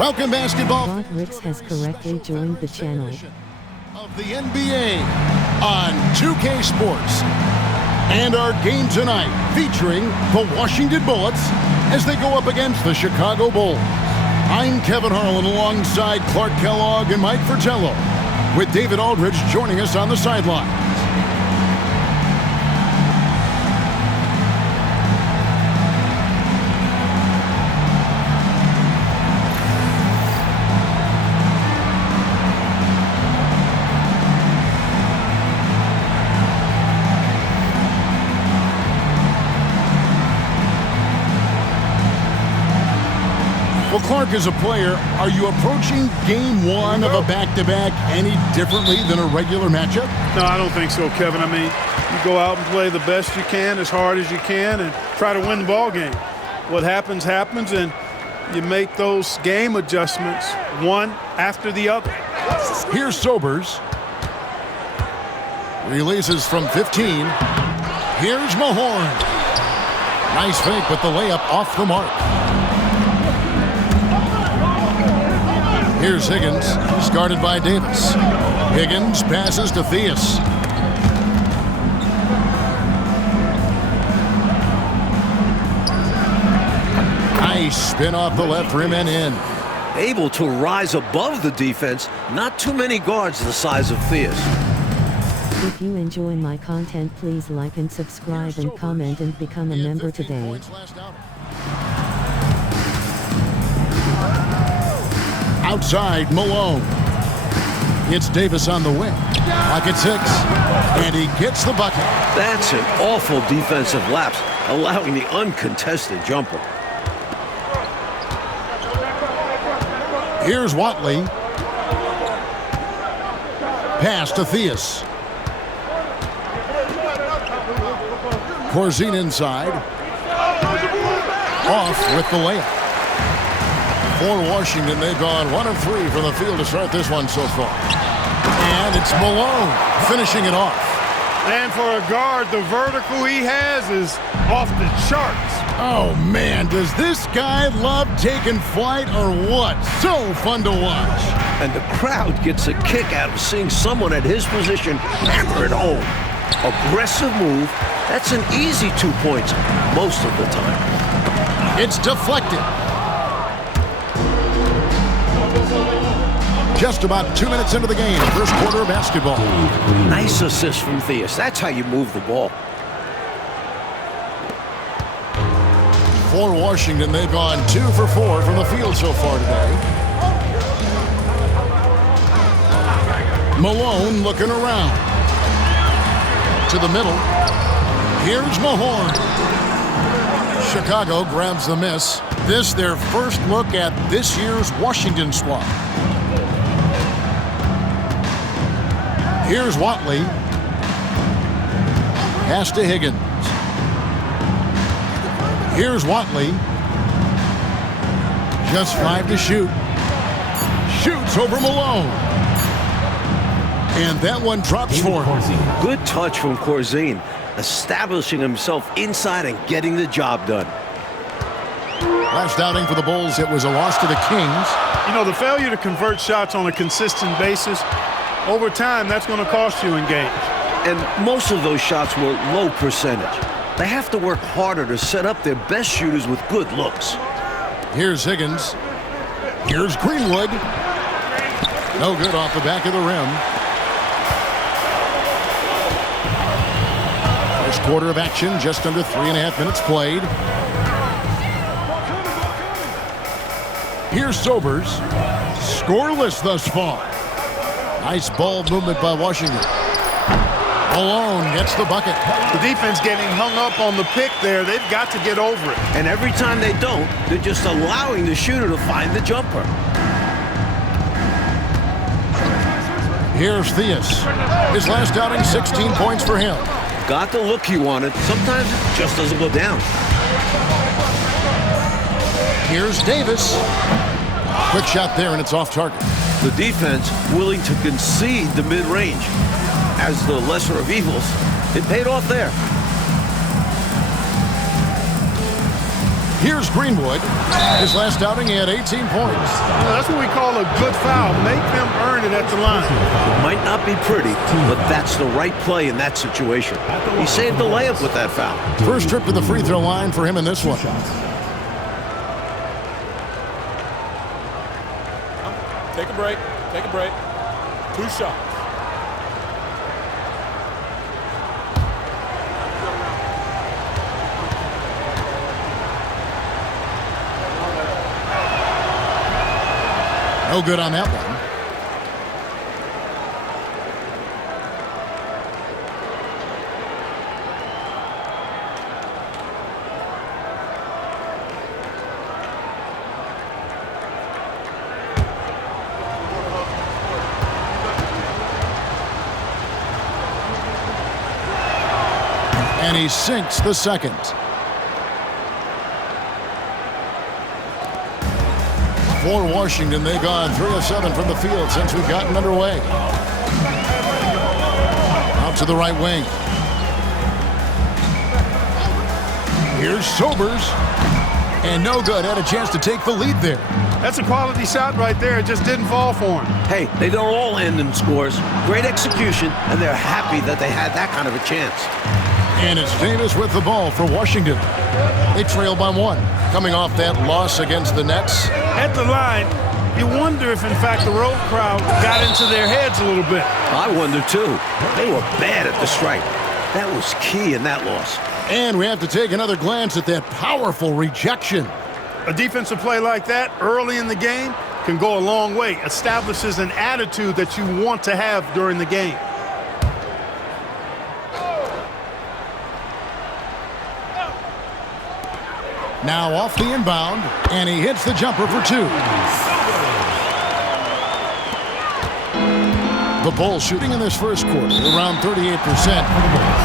Welcome, basketball. Bob Ricks has correctly joined the channel. Of the NBA on 2K Sports. And our game tonight featuring the Washington Bullets as they go up against the Chicago Bulls. I'm Kevin Harlan alongside Clark Kellogg and Mike Fratello, with David Aldridge joining us on the sideline. Well, Clark, as a player, are you approaching game one of a back-to-back any differently than a regular matchup? No, I don't think so, Kevin. I mean, you go out and play the best you can, as hard as you can, and try to win the ball game. What happens, happens, and you make those game adjustments one after the other. Here's Sobers. Releases from 15. Here's Mahorn. Nice fake, but the layup off the mark. Here's Higgins. He's guarded by Davis. Higgins passes to Theus. Nice spin off the left rim and in. Able to rise above the defense. Not too many guards the size of Theus. If you enjoy my content, please like and subscribe and comment and become a member today. Outside, Malone. It's Davis on the wing. Pocket 6. And he gets the bucket. That's an awful defensive lapse, allowing the uncontested jumper. Here's Watley. Pass to Theus. Corzine inside. Off with the layup. For Washington, they've gone 1 of 3 from the field to start this one so far. And it's Malone finishing it off. And for a guard, the vertical he has is off the charts. Oh, man, does this guy love taking flight or what? So fun to watch. And the crowd gets a kick out of seeing someone at his position hammer it home. Aggressive move. That's an easy 2 points most of the time. It's deflected. Just about 2 minutes into the game, first quarter of basketball. Nice assist from Theus. That's how you move the ball. For Washington, they've gone 2 for 4 from the field so far today. Malone looking around. To the middle. Here's Mahorn. Chicago grabs the miss. This their first look at this year's Washington squad. Here's Watley. Pass to Higgins. Here's Watley. Just 5 to shoot. Shoots over Malone. And that one drops for him. Good touch from Corzine, establishing himself inside and getting the job done. Last outing for the Bulls, it was a loss to the Kings. You know, the failure to convert shots on a consistent basis, over time, that's going to cost you in games. And most of those shots were low percentage. They have to work harder to set up their best shooters with good looks. Here's Higgins. Here's Greenwood. No good off the back of the rim. First quarter of action, just under 3.5 minutes played. Here's Sobers. Scoreless thus far. Nice ball movement by Washington. Malone gets the bucket. The defense getting hung up on the pick there. They've got to get over it. And every time they don't, they're just allowing the shooter to find the jumper. Here's Theus. His last outing, 16 points for him. Got the look he wanted. Sometimes it just doesn't go down. Here's Davis. Quick shot there, and it's off target. The defense willing to concede the mid-range. As the lesser of evils, it paid off there. Here's Greenwood. His last outing, he had 18 points. That's what we call a good foul. Make them earn it at the line. It might not be pretty, but that's the right play in that situation. He saved the layup with that foul. First trip to the free throw line for him in this one. Take a break. Take a break. 2 shots. No good on that one. And he sinks the second. For Washington, they've gone 3 of 7 from the field since we've gotten underway. Out to the right wing. Here's Sobers. And no good. Had a chance to take the lead there. That's a quality shot right there. It just didn't fall for him. Hey, they don't all end in scores. Great execution, and they're happy that they had that kind of a chance. And it's Davis with the ball for Washington. They trail by 1. Coming off that loss against the Nets. At the line, you wonder if, in fact, the road crowd got into their heads a little bit. I wonder, too. They were bad at the stripe. That was key in that loss. And we have to take another glance at that powerful rejection. A defensive play like that early in the game can go a long way. Establishes an attitude that you want to have during the game. Now off the inbound, and he hits the jumper for 2. The Bulls shooting in this first quarter around 38%.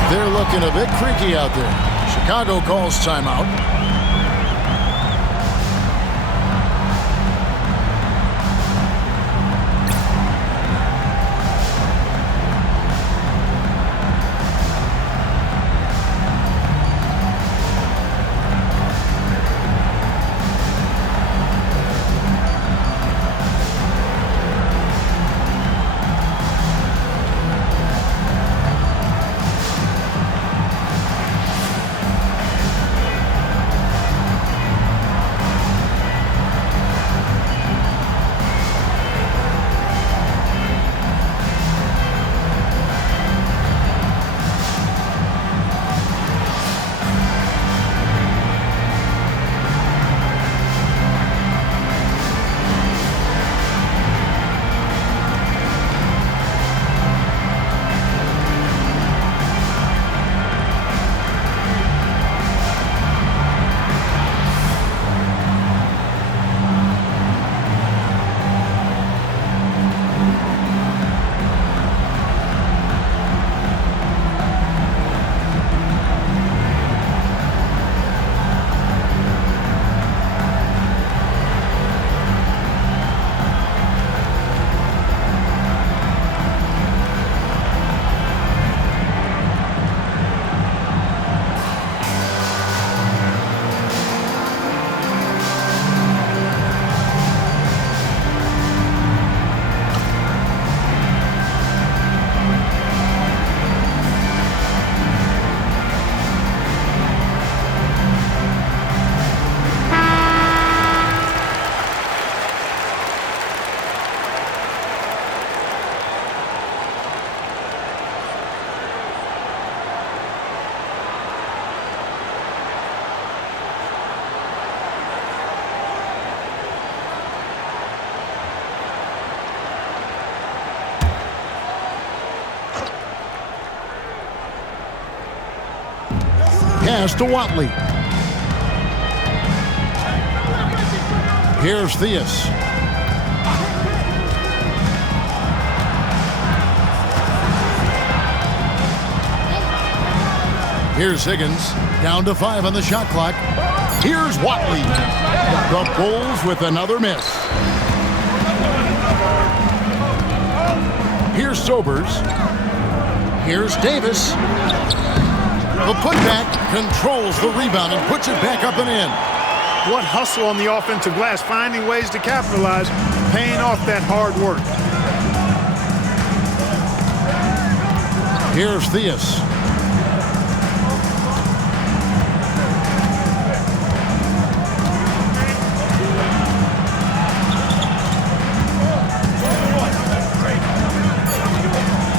They're looking a bit creaky out there. Chicago calls timeout. Pass to Watley. Here's Theus. Here's Higgins. Down to 5 on the shot clock. Here's Watley. The Bulls with another miss. Here's Sobers. Here's Davis. The putback controls the rebound and puts it back up and in. What hustle on the offensive glass, finding ways to capitalize, paying off that hard work. Here's Theus.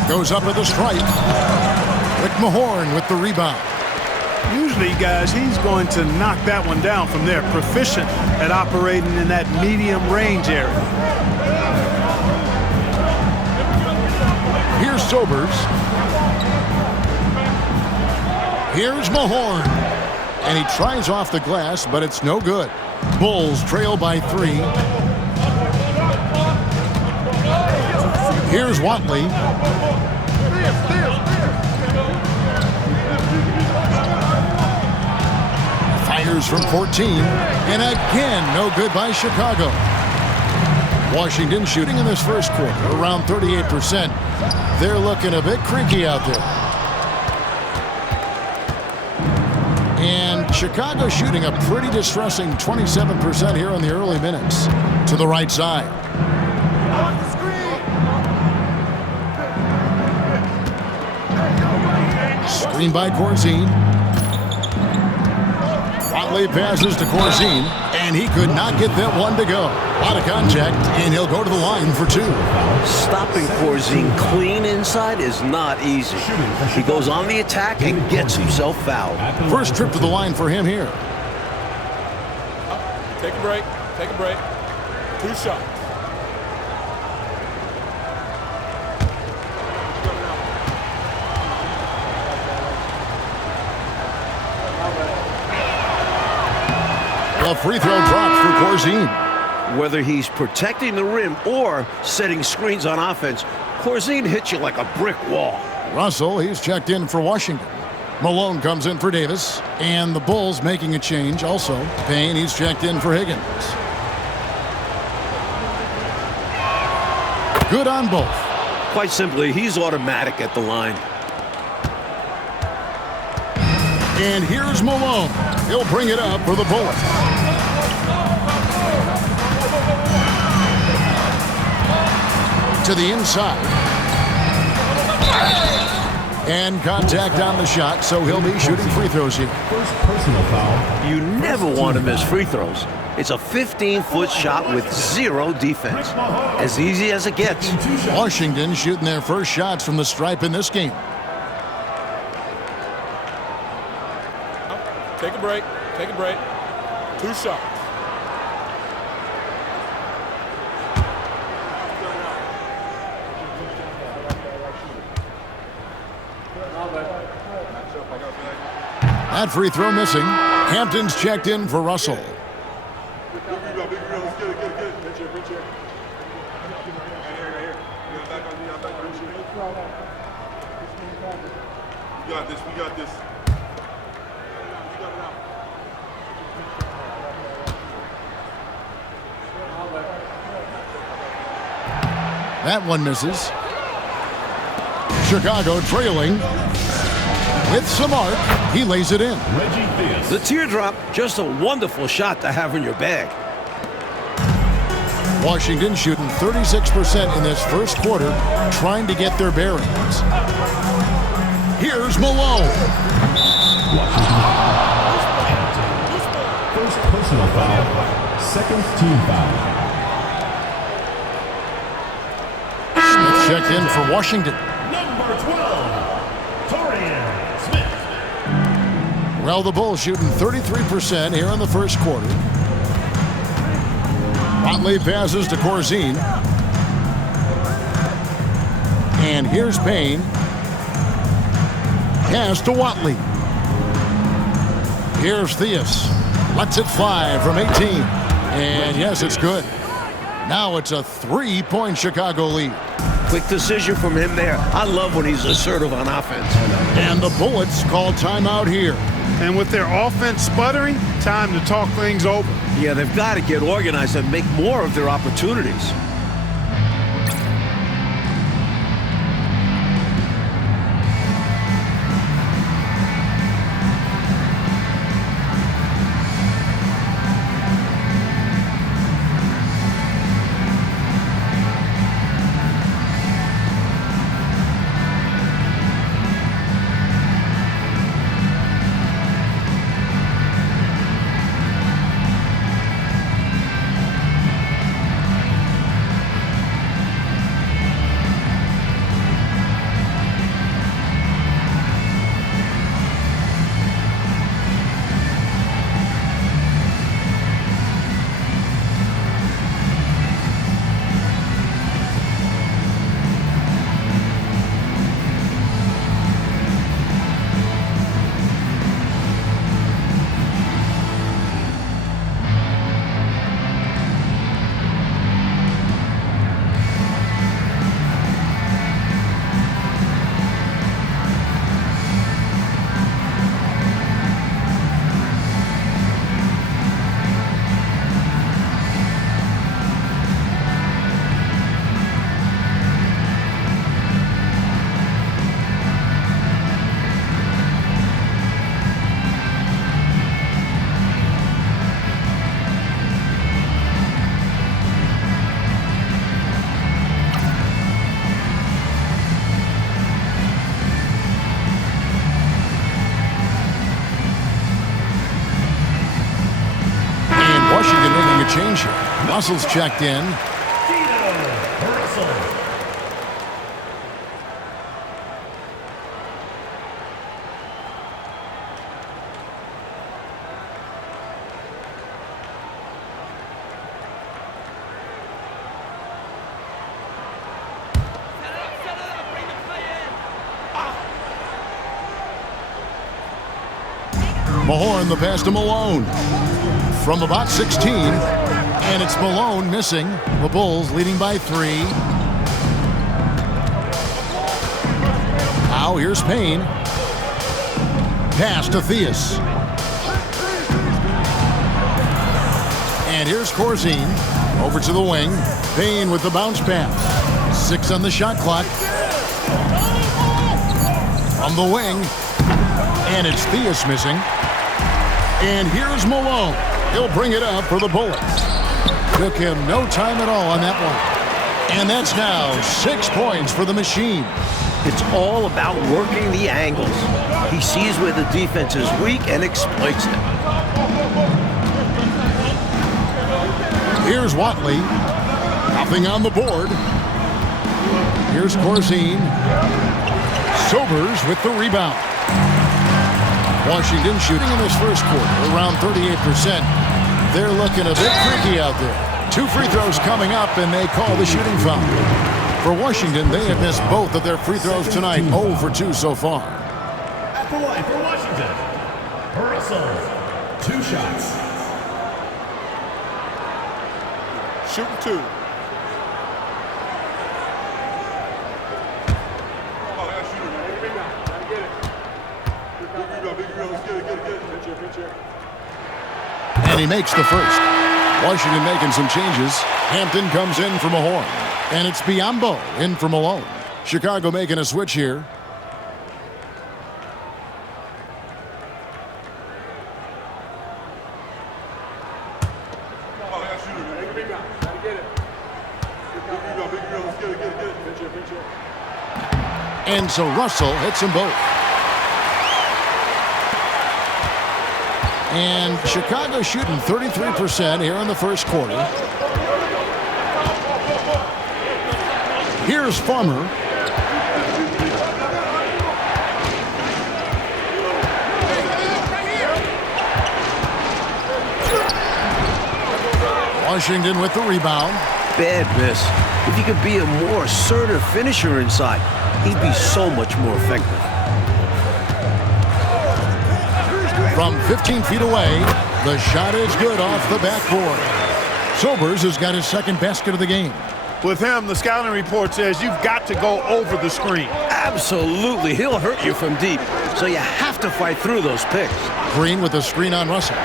Goes up at the stripe. Rick Mahorn with the rebound. Usually, guys, he's going to knock that one down from there. Proficient at operating in that medium range area. Here's Sobers. Here's Mahorn. And he tries off the glass, but it's no good. Bulls trail by 3. Here's Watley. Fires from 14. And again, no good by Chicago. Washington shooting in this first quarter around 38%. They're looking a bit creaky out there. And Chicago shooting a pretty distressing 27% here in the early minutes. To the right side. Screen by Corzine. Watley passes to Corzine, and he could not get that one to go. Out of contact, and he'll go to the line for 2. Stopping Corzine clean inside is not easy. He goes on the attack and gets himself fouled. First trip to the line for him here. Take a break. Take a break. 2 shots. A free throw drops for Corzine. Whether he's protecting the rim or setting screens on offense, Corzine hits you like a brick wall. Russell, he's checked in for Washington. Malone comes in for Davis. And the Bulls making a change also. Payne, he's checked in for Higgins. Good on both. Quite simply, he's automatic at the line. And here's Malone. He'll bring it up for the Bullets. To the inside. And contact on the shot, so he'll be shooting free throws here. First personal foul. You never want to miss free throws. It's a 15-foot shot with 0 defense. As easy as it gets. Washington shooting their first shots from the stripe in this game. Take a break. Take a break. 2 shots. That free throw missing. Hampton's checked in for Russell. We got this. That one misses. Chicago trailing. With Samart, he lays it in. The teardrop, just a wonderful shot to have in your bag. Washington shooting 36% in this first quarter, trying to get their bearings. Here's Malone. First personal foul. Second team foul. Smith checked in for Washington. Number 12, Torian Smith. Well, the Bulls shooting 33% here in the first quarter. Watley passes to Corzine. And here's Payne. Pass to Watley. Here's Theus. Lets it fly from 18. And yes, it's good. Now it's a 3-point Chicago lead. Quick decision from him there. I love when he's assertive on offense. And the Bullets call timeout here. And with their offense sputtering, time to talk things over. Yeah, they've got to get organized and make more of their opportunities. a change here. Russell's checked in. Russell. Mahorn, the pass to Malone. From about 16, and it's Malone missing. The Bulls leading by 3. Now here's Payne. Pass to Theus. And here's Corzine. Over to the wing. Payne with the bounce pass. 6 on the shot clock. From the wing. And it's Theus missing. And here's Malone. He'll bring it up for the Bullets. Took him no time at all on that one. And that's now 6 points for the Machine. It's all about working the angles. He sees where the defense is weak and exploits it. Here's Watley. Nothing on the board. Here's Corzine. Sobers with the rebound. Washington shooting in this first quarter around 38%. They're looking a bit freaky out there. 2 free throws coming up, and they call the shooting foul. For Washington, they have missed both of their free throws tonight, 0 for 2 so far. At the line for Washington, Russell. 2 shots. Shooting 2. And he makes the first. Washington making some changes. Hampton comes in from Mahorn. And it's Biyombo in from Malone. Chicago making a switch here. And so Russell hits them both. And Chicago shooting 33% here in the first quarter. Here's Farmer. Washington with the rebound. Bad miss. If he could be a more assertive finisher inside, he'd be so much more effective. From 15 feet away, the shot is good off the backboard. Sobers has got his second basket of the game. With him, the scouting report says you've got to go over the screen. Absolutely. He'll hurt you from deep, so you have to fight through those picks. Green with the screen on Russell.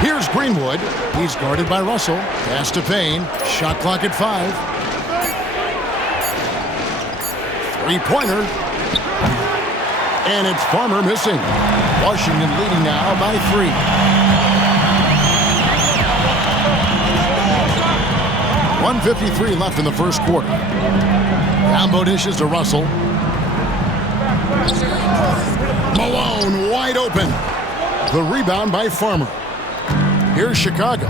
Here's Greenwood. He's guarded by Russell. Pass to Payne. Shot clock at 5. 3-pointer. And it's Farmer missing. Washington leading now by 3. .153 left in the first quarter. Combo dishes to Russell. Malone wide open. The rebound by Farmer. Here's Chicago.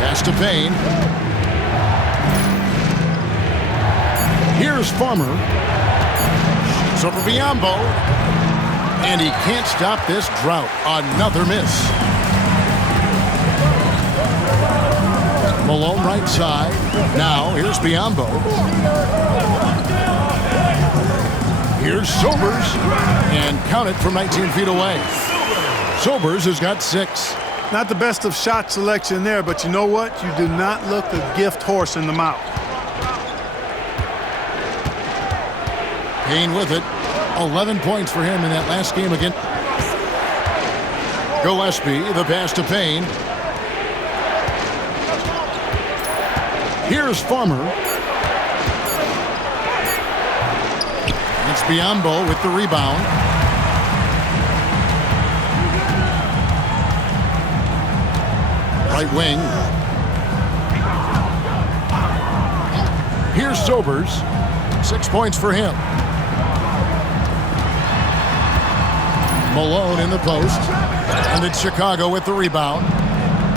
Pass to Payne. Here's Farmer. Shoots over Biyombo. And he can't stop this drought. Another miss. Malone right side. Now here's Biyombo. Here's Sobers. And count it from 19 feet away. Sobers has got 6. Not the best of shot selection there, but you know what? You do not look a gift horse in the mouth. Payne with it. 11 points for him in that last game again. Gillespie, the pass to Payne. Here's Farmer. It's Biyombo with the rebound. Right wing. Here's Sobers. 6 points for him. Malone in the post. And it's Chicago with the rebound.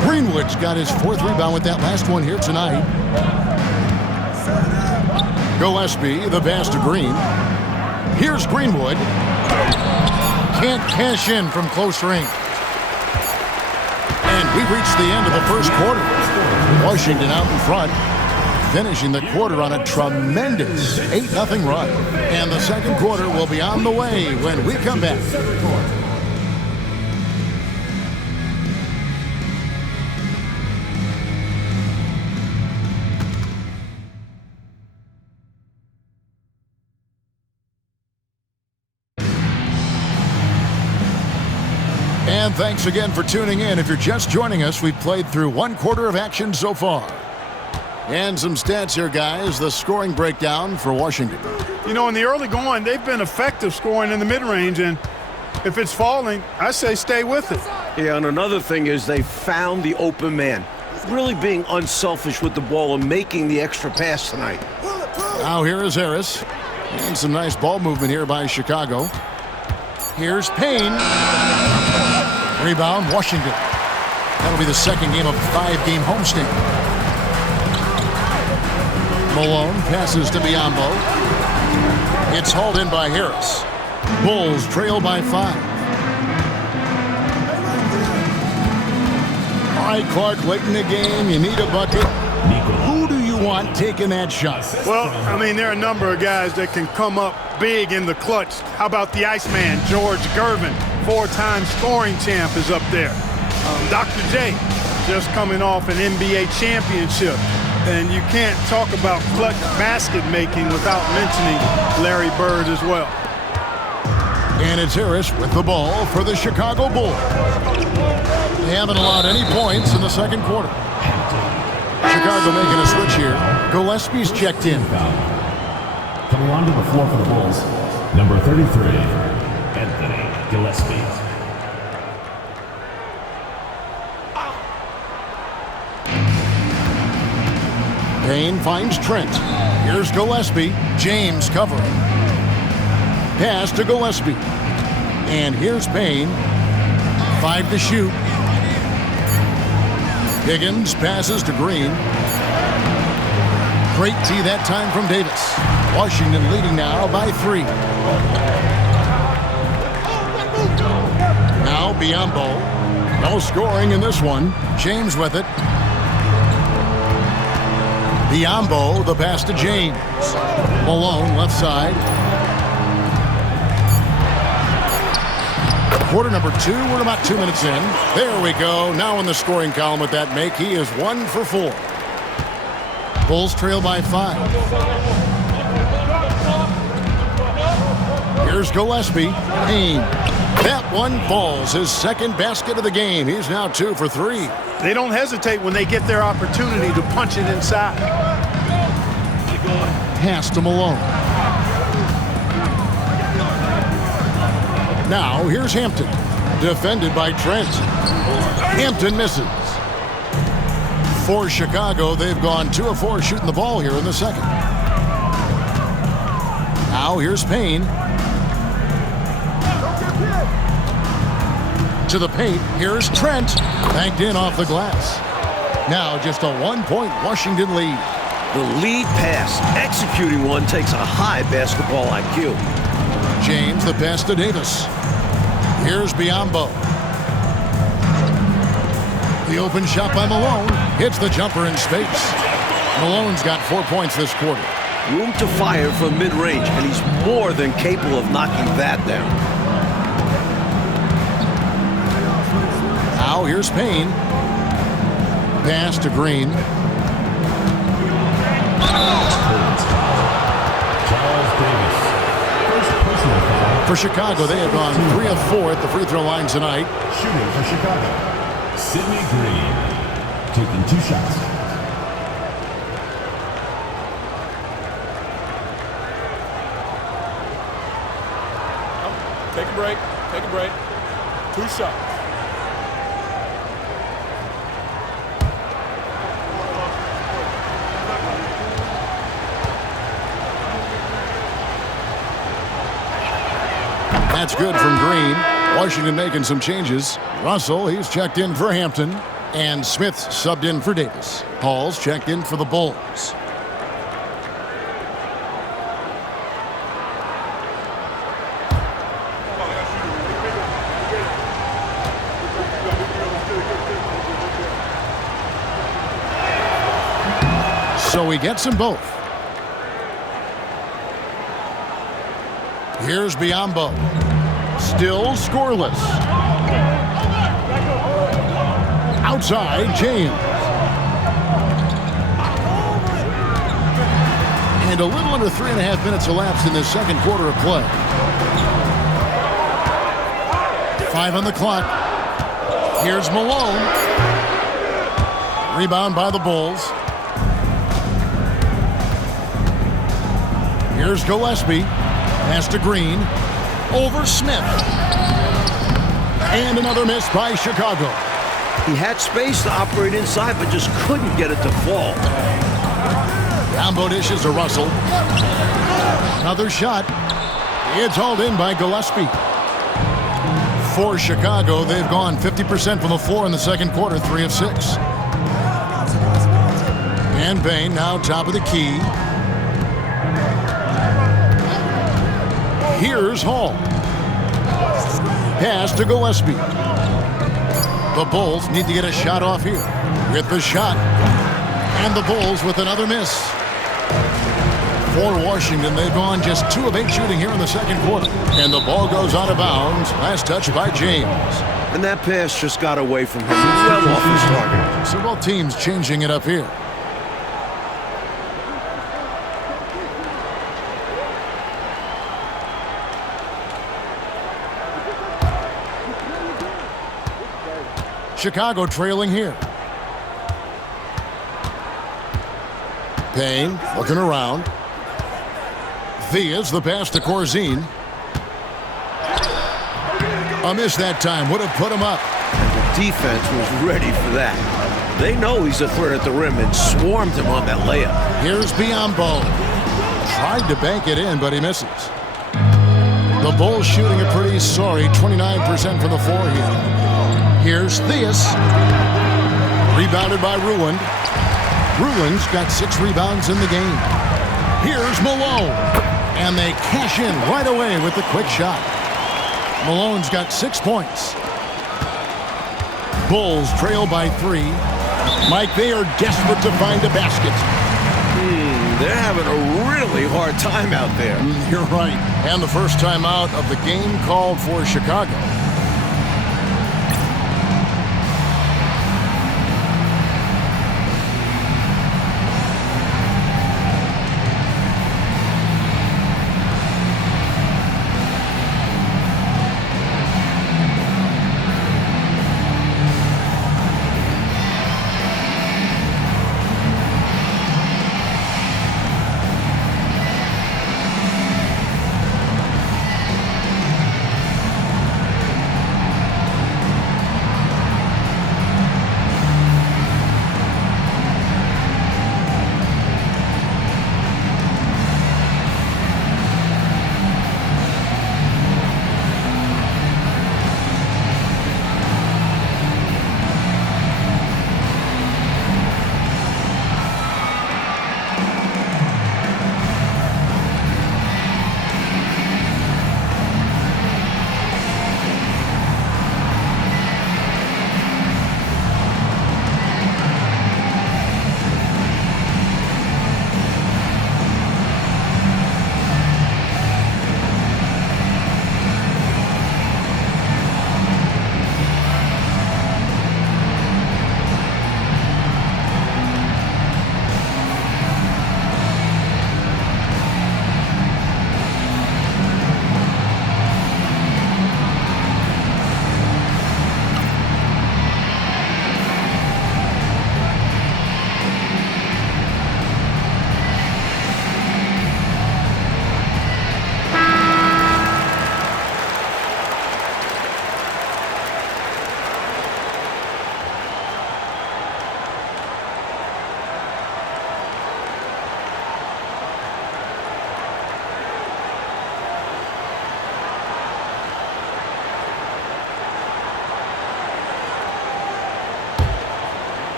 Greenwood's got his 4th rebound with that last one here tonight. Gillespie, the pass to Green. Here's Greenwood. Can't cash in from close range. And we reached the end of the first quarter. Washington out in front, finishing the quarter on a tremendous 8-0 run. And the second quarter will be on the way when we come back. And thanks again for tuning in. If you're just joining us, we've played through 1 quarter of action so far. And some stats here, guys. The scoring breakdown for Washington. You know, in the early going, they've been effective scoring in the mid-range, and if it's falling, I say stay with it. Yeah, and another thing is they found the open man. Really being unselfish with the ball and making the extra pass tonight. Now here is Harris. And some nice ball movement here by Chicago. Here's Payne. Rebound, Washington. That'll be the second game of a 5-game homestand. Malone passes to Biyombo. It's hauled in by Harris. Bulls trail by 5. All right, Clark, late in the game, you need a bucket. Who do you want taking that shot? Well, I mean, there are a number of guys that can come up big in the clutch. How about the Iceman, George Gervin? 4-time scoring champ is up there. Dr. J, just coming off an NBA championship. And you can't talk about clutch basket making without mentioning Larry Bird as well. And it's Harris with the ball for the Chicago Bulls. They haven't allowed any points in the second quarter. Chicago making a switch here. Gillespie's checked in. Coming onto the floor for the Bulls, number 33, Anthony Gillespie. Payne finds Trent. Here's Gillespie. James covering. Pass to Gillespie. And here's Payne. 5 to shoot. Higgins passes to Green. Great tee that time from Davis. Washington leading now by 3. Now Biyombo. No scoring in this one. James with it. Biyombo, the pass to James. Malone, left side. Quarter number 2, we're about 2 minutes in. There we go. Now in the scoring column with that make, he is 1 for 4. Bulls trail by 5. Here's Gillespie. Payne. That one falls. His second basket of the game. He's now 2 for 3. They don't hesitate when they get their opportunity to punch it inside. Pass to Malone. Now here's Hampton. Defended by Trent. Hampton misses. For Chicago, they've gone 2 of 4 shooting the ball here in the second. Now here's Payne. To the paint. Here's Trent. Banked in off the glass. Now just a 1-point Washington lead. The lead pass, executing one, takes a high basketball IQ. James, the pass to Davis. Here's Biyombo. The open shot by Malone. Hits the jumper in space. Malone's got 4 points this quarter. Room to fire from mid-range, and he's more than capable of knocking that down. Now here's Payne. Pass to Green. Charles Davis. First personal foul. For Chicago, they have gone 3 of 4 at the free throw line tonight. Shooting for Chicago, Sidney Green. Taking 2 shots. Take a break. Take a break. 2 shots. That's good from Green. Washington making some changes. Russell, he's checked in for Hampton. And Smith's subbed in for Davis. Hall's checked in for the Bulls. So he gets them both. Here's Biyombo. Still scoreless. Outside, James. And a little under 3.5 minutes elapsed in this second quarter of play. 5 on the clock. Here's Malone. Rebound by the Bulls. Here's Gillespie. Pass to Green. Over Smith. And another miss by Chicago. He had space to operate inside, but just couldn't get it to fall. Combo dishes to Russell. Another shot. It's hauled in by Gillespie. For Chicago, they've gone 50% from the floor in the second quarter, 3 of 6. And Bane now top of the key. Here's Hall. Pass to Gillespie. The Bulls need to get a shot off here. With the shot. And the Bulls with another miss. For Washington, they've gone just 2 of 8 shooting here in the second quarter. And the ball goes out of bounds. Last touch by James. And that pass just got away from him. Well off his target. So both teams changing it up here. Chicago trailing here. Payne looking around. Thea's the pass to Corzine. A miss that time. Would have put him up. And the defense was ready for that. They know he's a threat at the rim and swarmed him on that layup. Here's Biyombo. Tried to bank it in, but he misses. The Bulls shooting a pretty sorry 29% from the floor here. Here's Theus. Rebounded by Ruland. Ruland's got 6 rebounds in the game. Here's Malone. And they cash in right away with the quick shot. Malone's got 6 points. Bulls trail by 3. Mike, they are desperate to find a basket. They're having a really hard time out there. You're right. And the first time out of the game called for Chicago.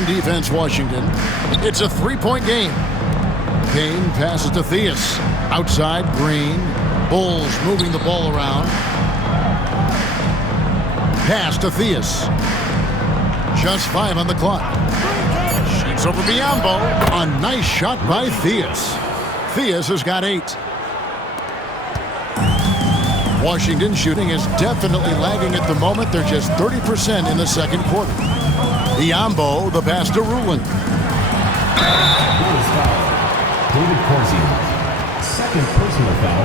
on defense, Washington. It's a three-point game. Payne passes to Theus. Outside, Green. Bulls moving the ball around. Pass to Theus. Just 5 on the clock. Shoots over Biyombo. A nice shot by Theus. Theus has got 8. Washington shooting is definitely lagging at the moment. They're just 30% in the second quarter. Biyombo, the pass to Rulin. David Corsi, second personal foul,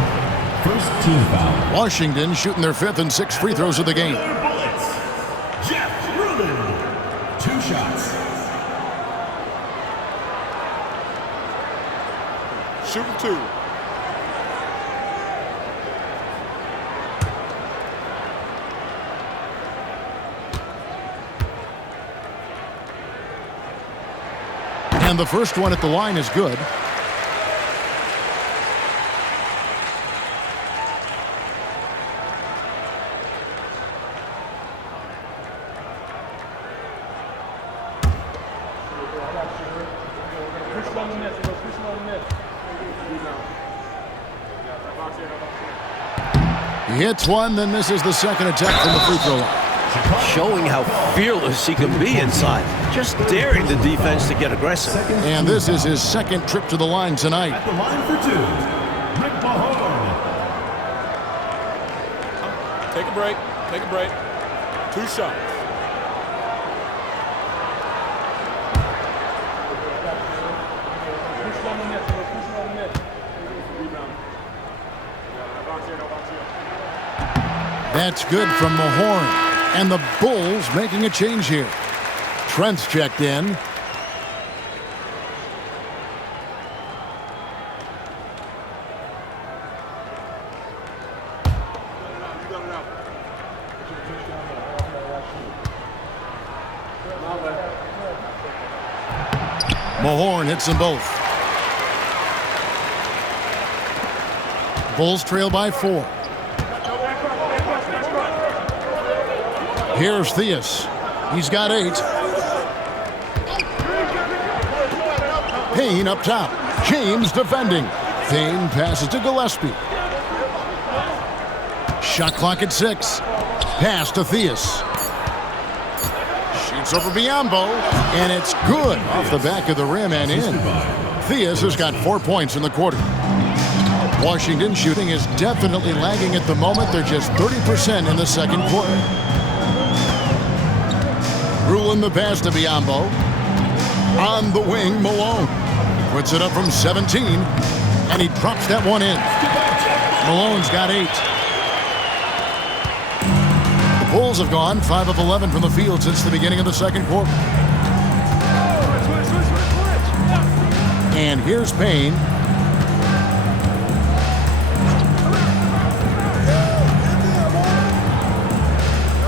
first team foul. Washington shooting their 5th and 6th free throws of the game. Bullets. Jeff Rulin, 2 shots. Shooting 2. And the first one at the line is good. He hits one, then misses the second attempt from the free throw line. Showing how fearless he can be inside. Just daring the defense to get aggressive. And this is his second trip to the line tonight. At the line for 2, Rick Mahorn. Take a break. Take a break. 2 shots. That's good from Mahorn. And the Bulls making a change here. Trent's checked in. Mahorn hits them both. Bulls trail by 4. Here's Theus. He's got 8. Payne up top. James defending. Payne passes to Gillespie. Shot clock at 6. Pass to Theus. Shoots over Biyombo. And it's good off the back of the rim and in. Theus has got 4 points in the quarter. Washington shooting is definitely lagging at the moment. They're just 30% in the second quarter. Rulin the pass to Biyombo. On the wing, Malone. Puts it up from 17. And he drops that one in. Malone's got 8. The Bulls have gone 5 of 11 from the field since the beginning of the second quarter. And here's Payne.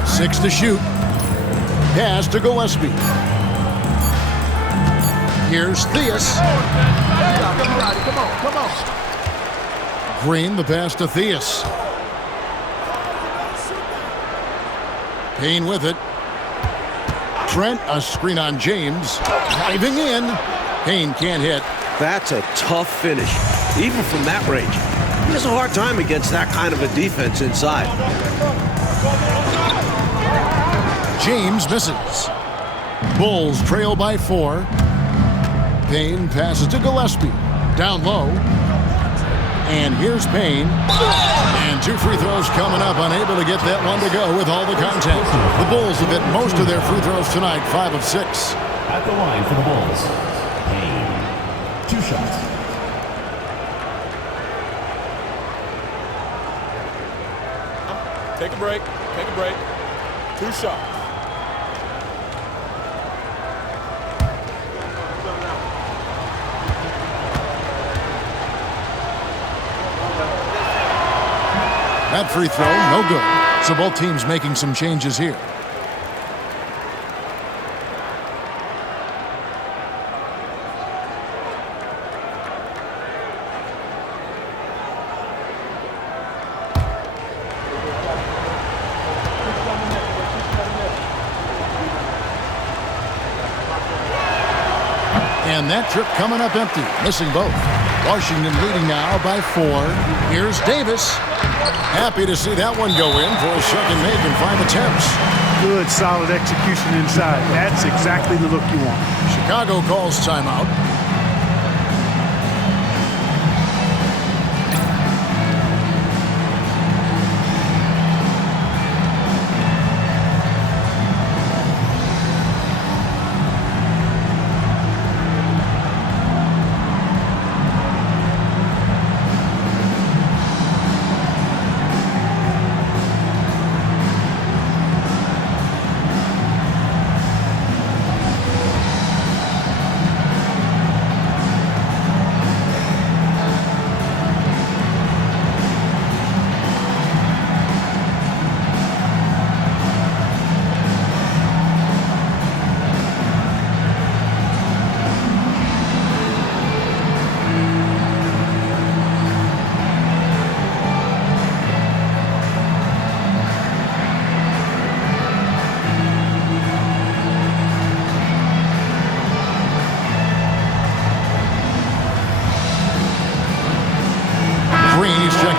Six to shoot. Pass to Gillespie. Here's Theus. Come on. Green, the pass to Theus. Payne with it. Trent, a screen on James. Driving in. Payne can't hit. That's a tough finish, even from that range. He has a hard time against that kind of a defense inside. James misses. Bulls trail by 4. Payne passes to Gillespie. Down low. And here's Payne. And 2 free throws coming up. Unable to get that one to go with all the contact. The Bulls have hit most of their free throws tonight. 5 of 6. At the line for the Bulls, Payne, 2 shots. Take a break. Take a break. 2 shots. That free throw, no good. So both teams making some changes here. And that trip coming up empty, missing both. Washington leading now by 4. Here's Davis. Happy to see that one go in for a second make in 5 attempts. Good, solid execution inside. That's exactly the look you want. Chicago calls timeout.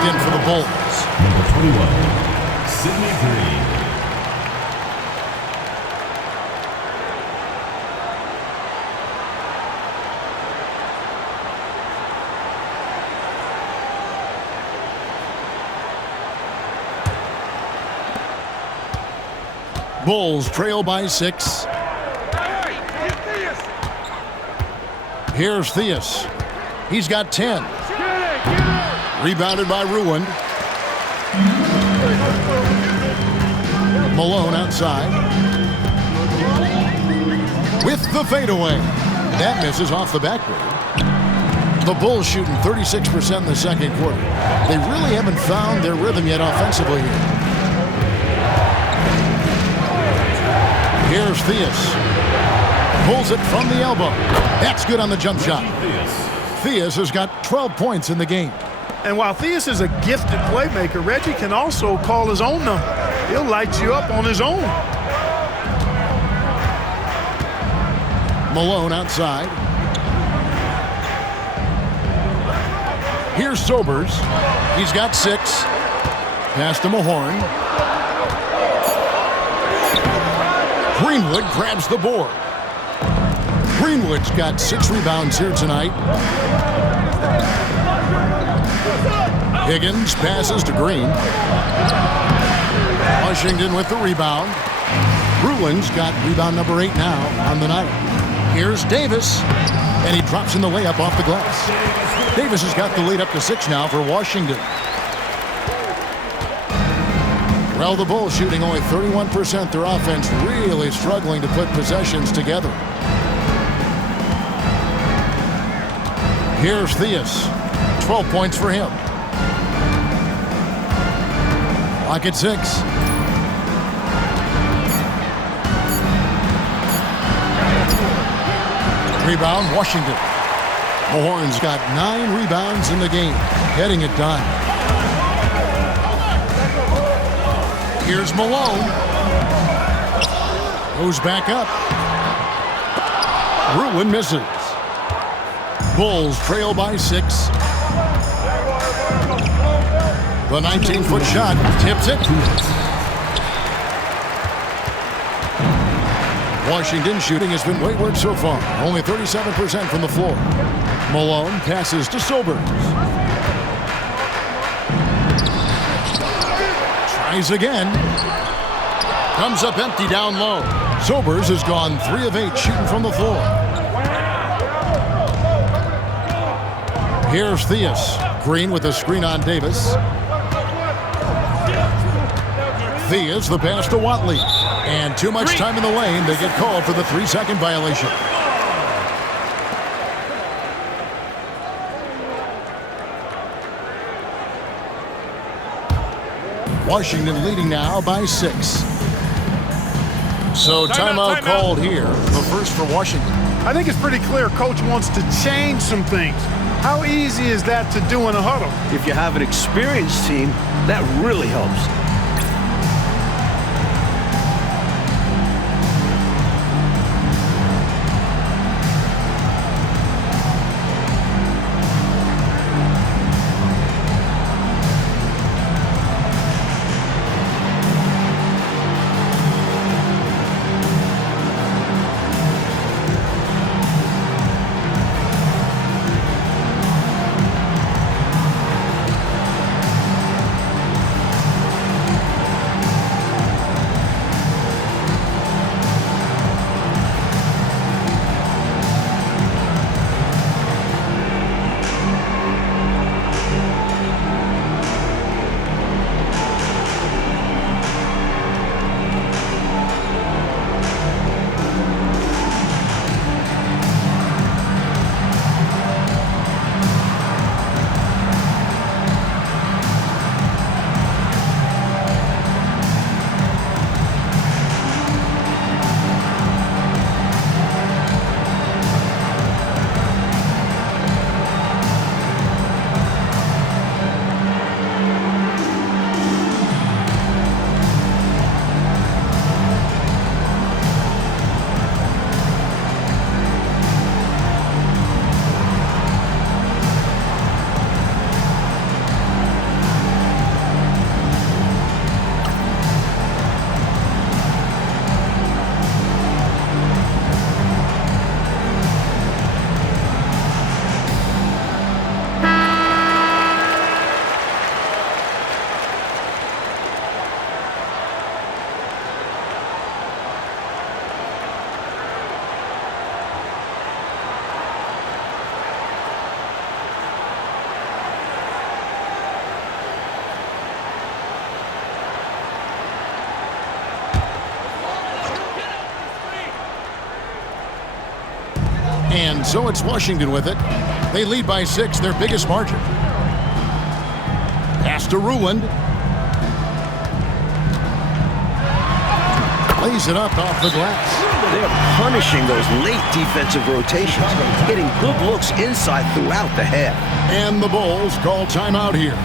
For the Bulls. Number 21, Sidney Green. Bulls trail by 6. Here's Theus. He's got 10. Rebounded by Ruin. Malone outside. With the fadeaway. That misses off the backboard. The Bulls shooting 36% in the second quarter. They really haven't found their rhythm yet offensively here. Here's Theus. Pulls it from the elbow. That's good on the jump shot. Theus has got 12 points in the game. And while Theus is a gifted playmaker, Reggie can also call his own number. He'll light you up on his own. Malone outside. Here's Sobers. He's got 6. Pass to Mahorn. Greenwood grabs the board. Greenwood's got 6 rebounds here tonight. Higgins passes to Green. Washington with the rebound. Bruin's got rebound number 8 now on the night. Here's Davis, and he drops in the layup off the glass. Davis has got the lead up to 6 now for Washington. Well, the Bulls shooting only 31%. Their offense really struggling to put possessions together. Here's Theus. 12 points for him. Lock at 6. Rebound, Washington. Mahorn's got 9 rebounds in the game, getting it done. Here's Malone. Goes back up. Ruin misses. Bulls trail by 6. The 19-foot shot tips it. Washington shooting has been wayward so far. Only 37% from the floor. Malone passes to Sobers. Tries again. Comes up empty down low. Sobers has gone 3 of 8 shooting from the floor. Here's Theus. Green with a screen on Davis. Theus, the pass to Watley. And too much time in the lane. They get called for the 3-second violation. Washington leading now by 6. So timeout called here. The first for Washington. I think it's pretty clear Coach wants to change some things. How easy is that to do in a huddle? If you have an experienced team, that really helps. And so it's Washington with it. They lead by 6, their biggest margin. Pass to Ruland. Lays it up off the glass. They're punishing those late defensive rotations, getting good looks inside throughout the half. And the Bulls call timeout here.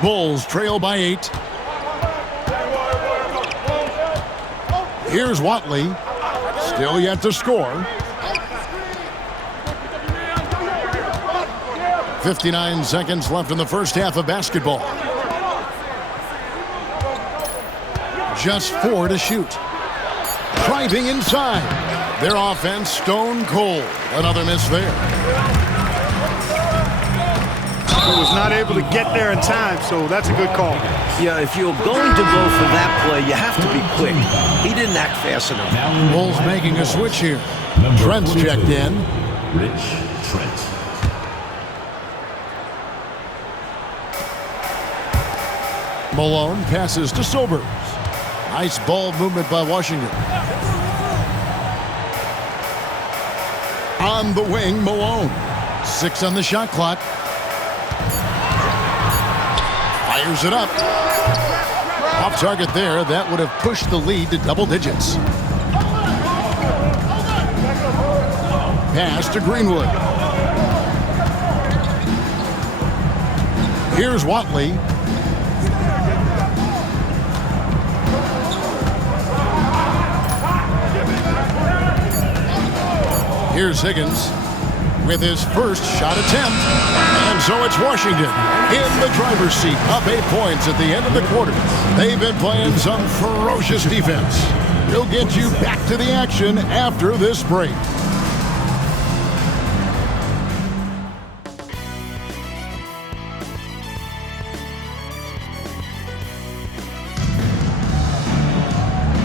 Bulls trail by 8. Here's Watley. Still yet to score. 59 seconds left in the first half of basketball. Just 4 to shoot. Driving inside. Their offense stone cold. Another miss there. He was not able to get there in time, so that's a good call. Yeah, if you're going to go for that play, you have to be quick. He didn't act fast enough. Bulls making a switch here. Trent's checked in. Rich Trent. Malone passes to Sobers. Nice ball movement by Washington. On the wing, Malone. 6 on the shot clock. Fires it up. Off target there. That would have pushed the lead to double digits. Pass to Greenwood. Here's Watley. Here's Higgins with his first shot attempt. And so it's Washington in the driver's seat, up 8 points at the end of the quarter. They've been playing some ferocious defense. We'll get you back to the action after this break.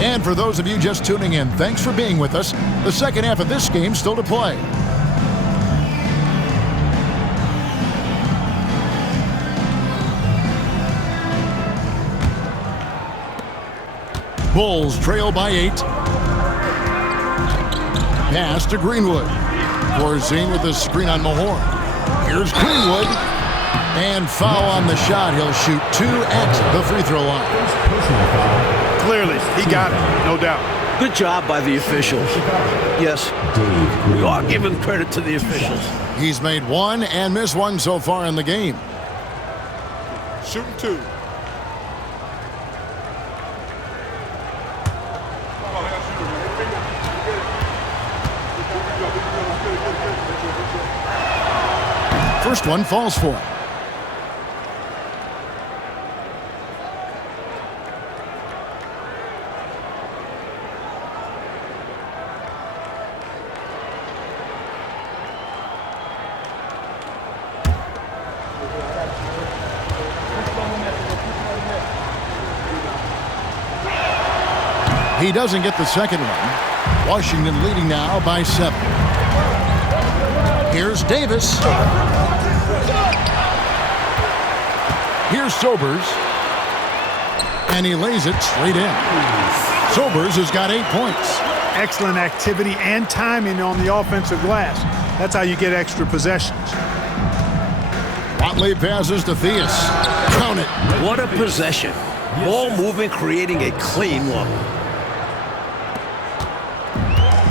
And for those of you just tuning in, thanks for being with us. The second half of this game still to play. Bulls trail by 8. Pass to Greenwood. Corzine with the screen on Mahorn. Here's Greenwood. And foul on the shot. He'll shoot 2 at the free throw line. Clearly, he got it, no doubt. Good job by the officials. Yes, we are giving credit to the officials. He's made 1 and missed 1 so far in the game. Shooting 2. first one falls for him. He doesn't get the second one. Washington leading now by 7. Here's Davis. Here's Sobers. And he lays it straight in. Sobers has got 8 points. Excellent activity and timing on the offensive glass. That's how you get extra possessions. Watley passes to Theus. Count it. What a possession. Ball movement, creating a clean look.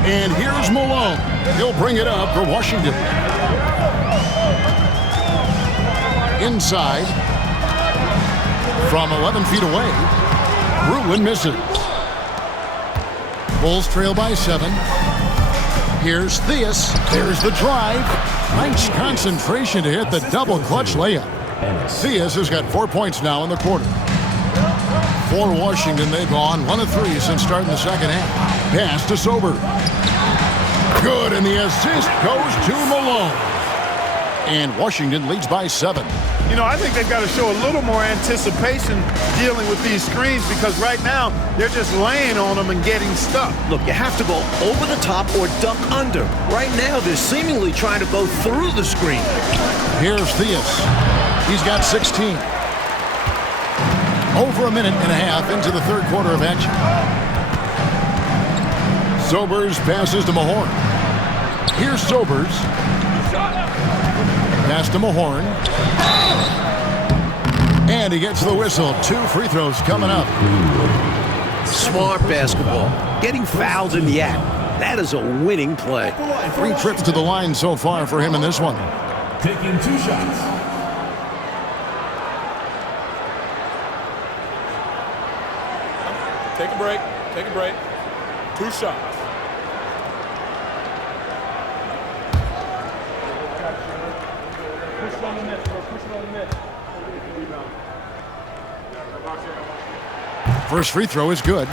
And here's Malone. He'll bring it up for Washington. Inside. From 11 feet away. Ruin misses. Bulls trail by 7. Here's Theus. There's the drive. Nice concentration to hit the double clutch layup. Theus has got 4 points now in the quarter. For Washington, they've gone 1 of 3 since starting the second half. Pass to Sober. Good, and the assist goes to Malone. And Washington leads by 7. You know, I think they've got to show a little more anticipation dealing with these screens because right now they're just laying on them and getting stuck. Look, you have to go over the top or duck under. Right now, they're seemingly trying to go through the screen. Here's Theus. He's got 16. Over a minute and a half into the third quarter of action. Sobers passes to Mahorn. Here's Sobers. Pass to Mahorn. And he gets the whistle. 2 free throws coming up. Smart basketball. Getting fouled in the act. That is a winning play. 3 trips to the line so far for him in this one. Taking 2 shots. Take a break. Take a break. 2 shots. First free throw is good.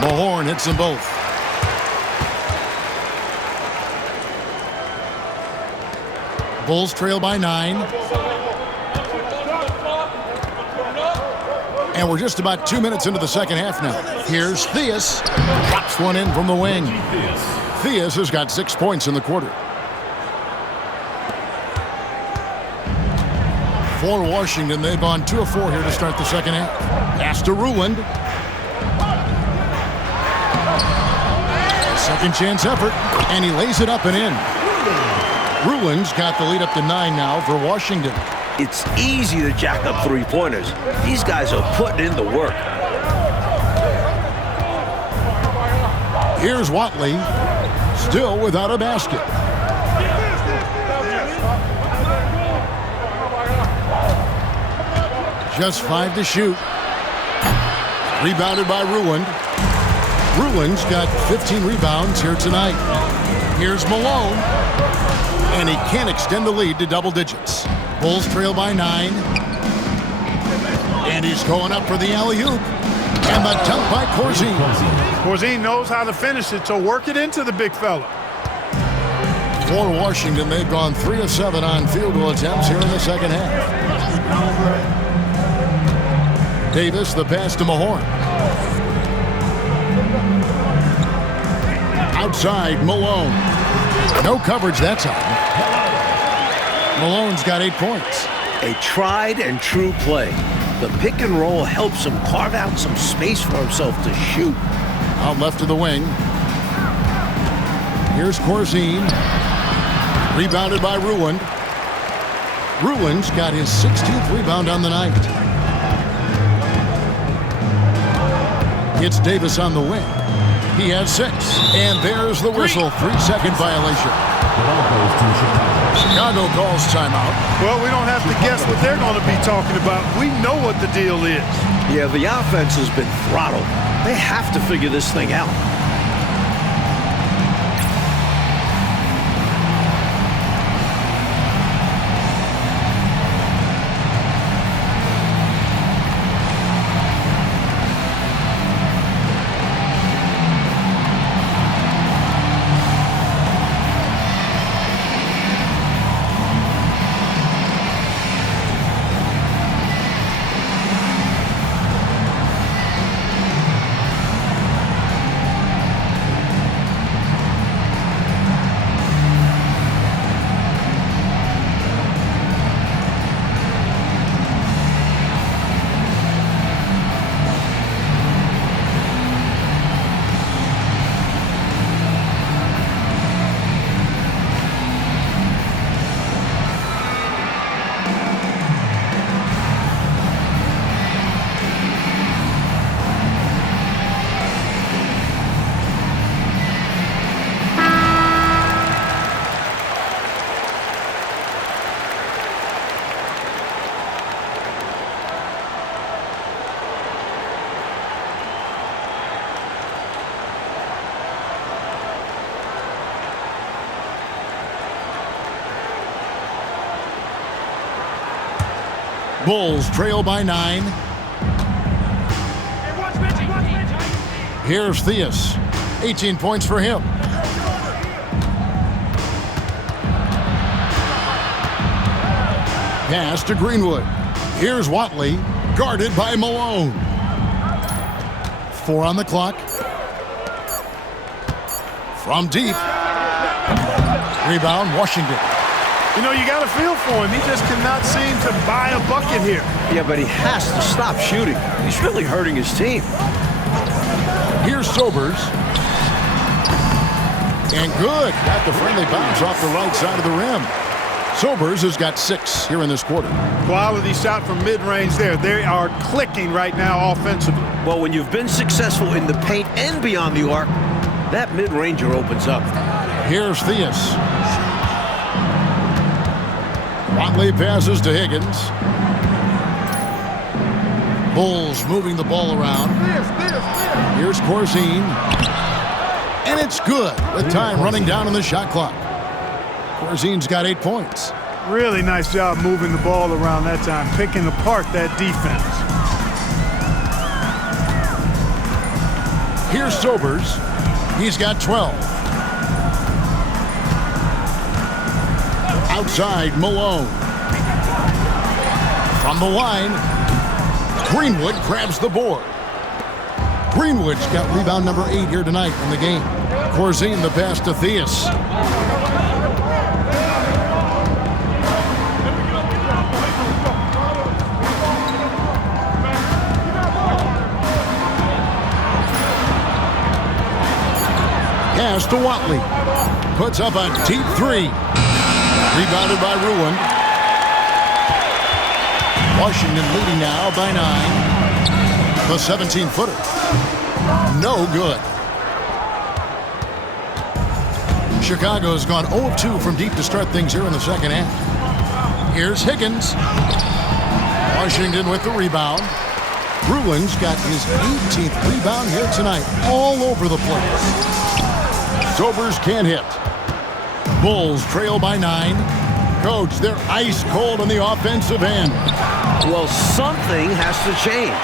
Mahorn hits them both. Bulls trail by 9. And we're just about 2 minutes into the second half now. Here's Theus. Drops one in from the wing. Theus has got 6 points in the quarter. For Washington, they've gone 2 of 4 here to start the second half. Pass to Ruland. Second chance effort, and he lays it up and in. Ruland's got the lead up to 9 now for Washington. It's easy to jack up 3-pointers. These guys are putting in the work. Here's Watley, still without a basket. Just 5 to shoot. Rebounded by Ruland. Ruland's got 15 rebounds here tonight. Here's Malone. And he can't extend the lead to double digits. Bulls trail by 9. And he's going up for the alley-oop. And the dunk by Corzine. Corzine knows how to finish it, so work it into the big fella. For Washington, they've gone 3 of 7 on field goal attempts here in the second half. Davis, the pass to Mahorn. Outside, Malone. No coverage that time. Malone's got 8 points. A tried and true play. The pick and roll helps him carve out some space for himself to shoot. Out left to the wing. Here's Corzine. Rebounded by Ruland. Ruland's got his 16th rebound on the night. It's Davis on the wing. He has 6. And there's the whistle. 3-second violation. The ball goes to Chicago. Chicago calls timeout. Well, we don't have to guess what they're going to be talking about. We know what the deal is. Yeah, the offense has been throttled. They have to figure this thing out. Bulls trail by 9. Here's Theus. 18 points for him. Pass to Greenwood. Here's Watley, guarded by Malone. 4 on the clock. From deep. Rebound, Washington. You know, you got to feel for him. He just cannot seem to buy a bucket here. Yeah, but he has to stop shooting. He's really hurting his team. Here's Sobers. And good. Got the friendly bounce off the right side of the rim. Sobers has got 6 here in this quarter. Quality shot from mid-range there. They are clicking right now offensively. Well, when you've been successful in the paint and beyond the arc, that mid-ranger opens up. Here's Theus. Watley passes to Higgins. Bulls moving the ball around. Here's Corzine. And it's good with time running down on the shot clock. Corzine's got 8 points. Really nice job moving the ball around that time, picking apart that defense. Here's Sobers. He's got 12. Outside, Malone. From the line, Greenwood grabs the board. Greenwood's got rebound number 8 here tonight in the game. Corzine the pass to Theus. Pass to Watley. Puts up a deep 3. Rebounded by Ruin. Washington leading now by 9. The 17-footer. No good. Chicago's gone 0-2 from deep to start things here in the second half. Here's Higgins. Washington with the rebound. Ruin's got his 18th rebound here tonight. All over the place. Sobers can't hit. Bulls trail by 9. Coach, they're ice cold on the offensive end. Well, something has to change.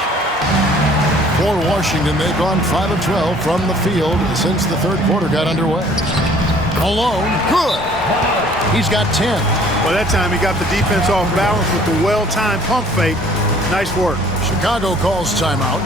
For Washington, they've gone 5 of 12 from the field since the third quarter got underway. Malone, good. He's got 10. Well, that time he got the defense off balance with the well-timed pump fake. Nice work. Chicago calls timeout.